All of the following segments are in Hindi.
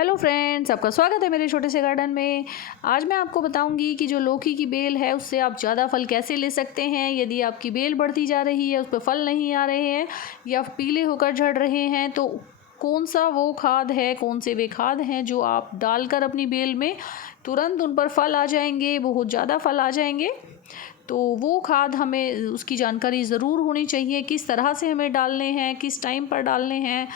हेलो फ्रेंड्स, आपका स्वागत है मेरे छोटे से गार्डन में। आज मैं आपको बताऊंगी कि जो लौकी की बेल है उससे आप ज़्यादा फल कैसे ले सकते हैं। यदि आपकी बेल बढ़ती जा रही है, उस पर फल नहीं आ रहे हैं या पीले होकर झड़ रहे हैं, तो कौन सा वो खाद है, कौन से वे खाद हैं जो आप डालकर अपनी बेल में तुरंत उन पर फल आ जाएंगे, बहुत ज़्यादा फल आ जाएंगे। तो वो खाद हमें उसकी जानकारी ज़रूर होनी चाहिए, किस तरह से हमें डालने हैं, किस टाइम पर डालने हैं।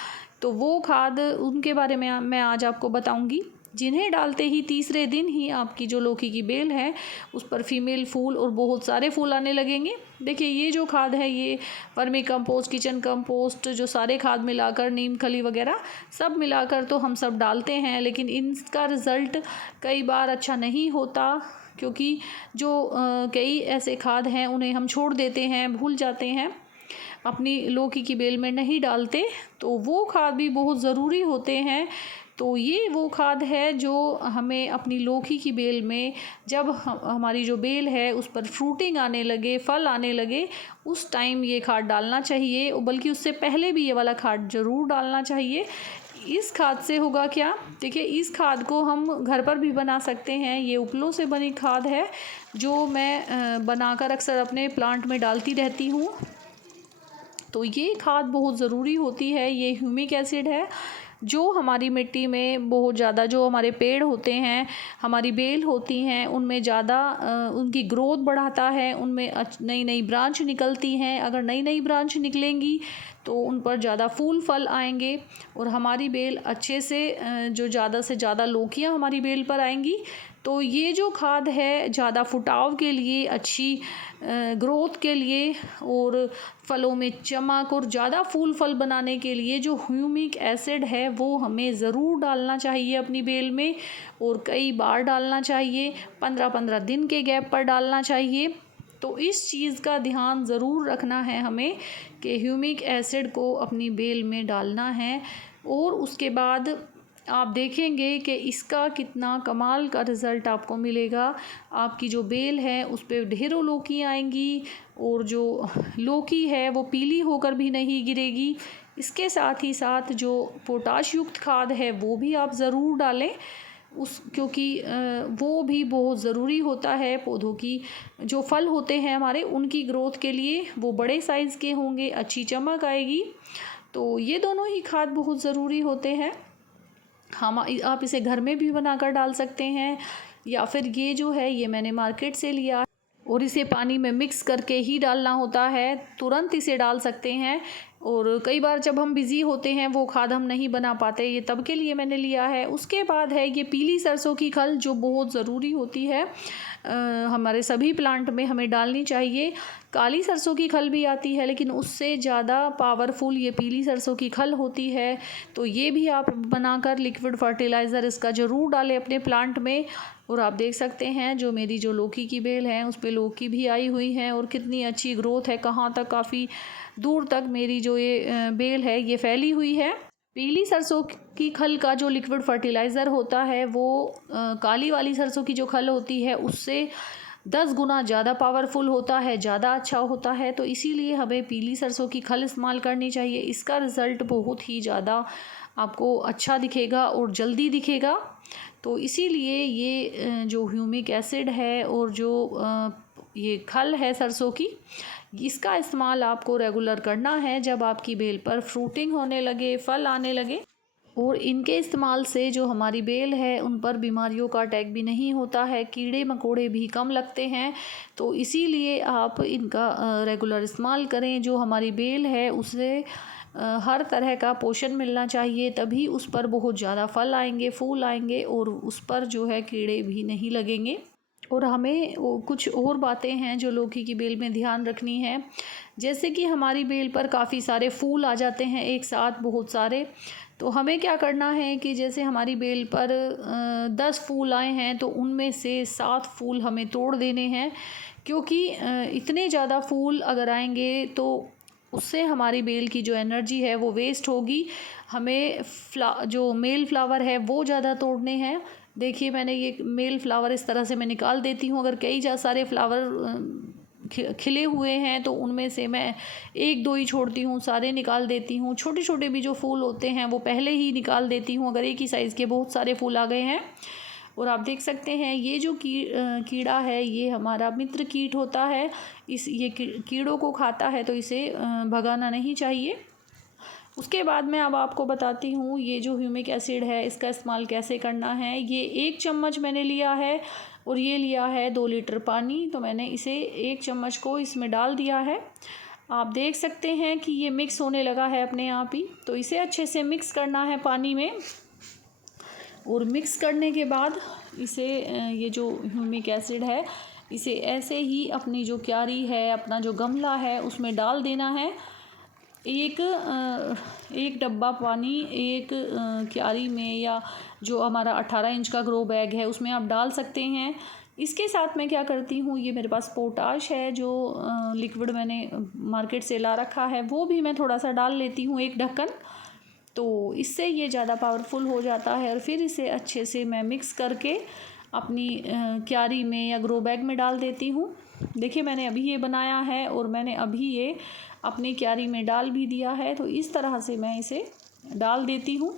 तो वो खाद उनके बारे में मैं आज आपको बताऊंगी, जिन्हें डालते ही तीसरे दिन ही आपकी जो लौकी की बेल है उस पर फीमेल फूल और बहुत सारे फूल आने लगेंगे। देखिए, ये जो खाद है ये वर्मी कंपोस्ट, किचन कंपोस्ट, जो सारे खाद मिलाकर, नीम खली वगैरह सब मिलाकर तो हम सब डालते हैं, लेकिन इनका रिज़ल्ट कई बार अच्छा नहीं होता, क्योंकि जो कई ऐसे खाद हैं उन्हें हम छोड़ देते हैं, भूल जाते हैं, अपनी लौकी की बेल में नहीं डालते। तो वो खाद भी बहुत ज़रूरी होते हैं। तो ये वो खाद है जो हमें अपनी लौकी की बेल में, जब हमारी जो बेल है उस पर फ्रूटिंग आने लगे, फल आने लगे, उस टाइम ये खाद डालना चाहिए, बल्कि उससे पहले भी ये वाला खाद ज़रूर डालना चाहिए। इस खाद से होगा क्या, देखिए, इस खाद को हम घर पर भी बना सकते हैं। ये उपलों से बनी खाद है जो मैं बनाकर अक्सर अपने प्लांट में डालती रहती हूँ। तो ये खाद बहुत ज़रूरी होती है। ये ह्यूमिक एसिड है जो हमारी मिट्टी में बहुत ज़्यादा, जो हमारे पेड़ होते हैं, हमारी बेल होती हैं, उनमें ज़्यादा उनकी ग्रोथ बढ़ाता है, उनमें नई नई ब्रांच निकलती हैं। अगर नई नई ब्रांच निकलेंगी तो उन पर ज़्यादा फूल फल आएंगे और हमारी बेल अच्छे से जो ज़्यादा से ज़्यादा लौकियाँ हमारी बेल पर आएंगी। तो ये जो खाद है ज़्यादा फुटाव के लिए, अच्छी ग्रोथ के लिए और फलों में चमक और ज़्यादा फूल फल बनाने के लिए जो ह्यूमिक एसिड है वो हमें ज़रूर डालना चाहिए अपनी बेल में, और कई बार डालना चाहिए, 15-15 दिन के गैप पर डालना चाहिए। तो इस चीज़ का ध्यान ज़रूर रखना है हमें कि ह्यूमिक एसिड को अपनी बेल में डालना है। और उसके बाद आप देखेंगे कि इसका कितना कमाल का रिज़ल्ट आपको मिलेगा। आपकी जो बेल है उस पर ढेरों लौकी आएंगी और जो लौकी है वो पीली होकर भी नहीं गिरेगी। इसके साथ ही साथ जो पोटाश युक्त खाद है वो भी आप ज़रूर डालें, क्योंकि वो भी बहुत ज़रूरी होता है। पौधों की जो फल होते हैं हमारे, उनकी ग्रोथ के लिए वो बड़े साइज़ के होंगे, अच्छी चमक आएगी। तो ये दोनों ही खाद बहुत ज़रूरी होते हैं। आप इसे घर में भी बनाकर डाल सकते हैं, या फिर ये जो है ये मैंने मार्केट से लिया और इसे पानी में मिक्स करके ही डालना होता है, तुरंत इसे डाल सकते हैं। और कई बार जब हम बिज़ी होते हैं वो खाद हम नहीं बना पाते, ये तब के लिए मैंने लिया है। उसके बाद है ये पीली सरसों की खल, जो बहुत ज़रूरी होती है, हमारे सभी प्लांट में हमें डालनी चाहिए। काली सरसों की खल भी आती है, लेकिन उससे ज़्यादा पावरफुल ये पीली सरसों की खल होती है। तो ये भी आप बनाकर लिक्विड फर्टिलाइज़र इसका ज़रूर डालें अपने प्लांट में। और आप देख सकते हैं जो मेरी जो लौकी की बेल है उस पर लौकी भी आई हुई है और कितनी अच्छी ग्रोथ है, कहाँ तक, काफ़ी दूर तक मेरी जो ये बेल है ये फैली हुई है। पीली सरसों की खल का जो लिक्विड फर्टिलाइज़र होता है वो काली वाली सरसों की जो खल होती है उससे 10 गुना ज़्यादा पावरफुल होता है, ज़्यादा अच्छा होता है। तो इसीलिए हमें पीली सरसों की खल इस्तेमाल करनी चाहिए। इसका रिज़ल्ट बहुत ही ज़्यादा आपको अच्छा दिखेगा और जल्दी दिखेगा। तो इसीलिए ये जो ह्यूमिक एसिड है और जो ये खल है सरसों की, इसका इस्तेमाल आपको रेगुलर करना है जब आपकी बेल पर फ्रूटिंग होने लगे, फल आने लगे। और इनके इस्तेमाल से जो हमारी बेल है उन पर बीमारियों का अटैक भी नहीं होता है, कीड़े मकोड़े भी कम लगते हैं। तो इसीलिए आप इनका रेगुलर इस्तेमाल करें। जो हमारी बेल है उसे हर तरह का पोषण मिलना चाहिए, तभी उस पर बहुत ज़्यादा फल आएंगे, फूल आएंगे और उस पर जो है कीड़े भी नहीं लगेंगे। और हमें कुछ और बातें हैं जो लौकी की बेल में ध्यान रखनी है। जैसे कि हमारी बेल पर काफ़ी सारे फूल आ जाते हैं एक साथ, बहुत सारे। तो हमें क्या करना है कि जैसे हमारी बेल पर 10 फूल आए हैं तो उनमें से 7 फूल हमें तोड़ देने हैं, क्योंकि इतने ज़्यादा फूल अगर आएंगे तो उससे हमारी बेल की जो एनर्जी है वो वेस्ट होगी। हमें जो मेल फ्लावर है वो ज़्यादा तोड़ने हैं। देखिए, मैंने ये मेल फ्लावर इस तरह से मैं निकाल देती हूँ। अगर कई सारे फ्लावर खिले हुए हैं तो उनमें से मैं एक दो ही छोड़ती हूँ, सारे निकाल देती हूँ। छोटे छोटे भी जो फूल होते हैं वो पहले ही निकाल देती हूँ अगर एक ही साइज़ के बहुत सारे फूल आ गए हैं। और आप देख सकते हैं ये जो कीड़ा है ये हमारा मित्र कीट होता है। ये कीड़ों को खाता है तो इसे भगाना नहीं चाहिए। उसके बाद मैं अब आपको बताती हूँ ये जो ह्यूमिक एसिड है इसका इस्तेमाल कैसे करना है। ये 1 चम्मच मैंने लिया है और ये लिया है 2 लीटर पानी, तो मैंने इसे 1 चम्मच को इसमें डाल दिया है। आप देख सकते हैं कि ये मिक्स होने लगा है अपने आप ही। तो इसे अच्छे से मिक्स करना है पानी में और मिक्स करने के बाद इसे ये जो ह्यूमिक एसिड है इसे ऐसे ही अपनी जो क्यारी है, अपना जो गमला है उसमें डाल देना है। एक डब्बा पानी एक क्यारी में या जो हमारा 18 इंच का ग्रो बैग है उसमें आप डाल सकते हैं। इसके साथ मैं क्या करती हूँ, ये मेरे पास पोटाश है जो लिक्विड मैंने मार्केट से ला रखा है, वो भी मैं थोड़ा सा डाल लेती हूँ, 1 ढक्कन। तो इससे ये ज़्यादा पावरफुल हो जाता है और फिर इसे अच्छे से मैं मिक्स करके अपनी क्यारी में या ग्रो बैग में डाल देती हूँ। देखिए मैंने अभी ये बनाया है और मैंने अभी ये अपनी क्यारी में डाल भी दिया है। तो इस तरह से मैं इसे डाल देती हूँ